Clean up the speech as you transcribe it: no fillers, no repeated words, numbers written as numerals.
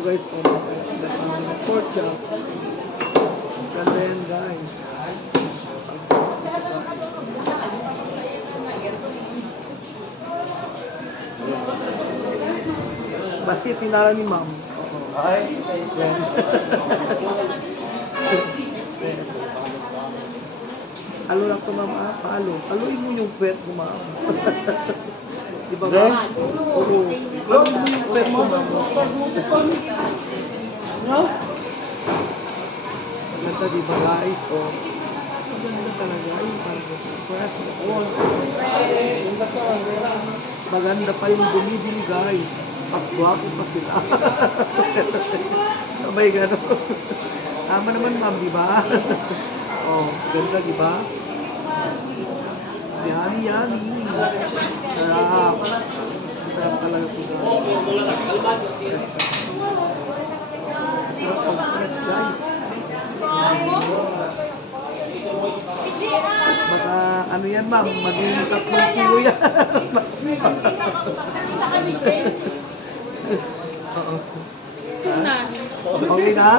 Ito guys, almost na pork chop. Ganda yan guys. Basta tinala ni ma'am. Ay, Yan. Alo lang to ma'am, paalo. Aluin mo yung puwet mo ma'am. Di ba ma'am? Oo. Aluin mo yung puwet mo ma'am. no? Maganda di ba guys? O. Maganda talaga. Ayun talaga. Press. Maganda pa yung bumibili guys. At guwapo pa sila. Sabay gano'n. Tama naman ma'am, di ba? Oh, ganda di ba? Yummy, yummy. Sarap. Sarap talaga ito guys. Sarap pag-press guys. Baka ano yan ma'am, maging 3 kilo yan. Oo. Na. Okay na?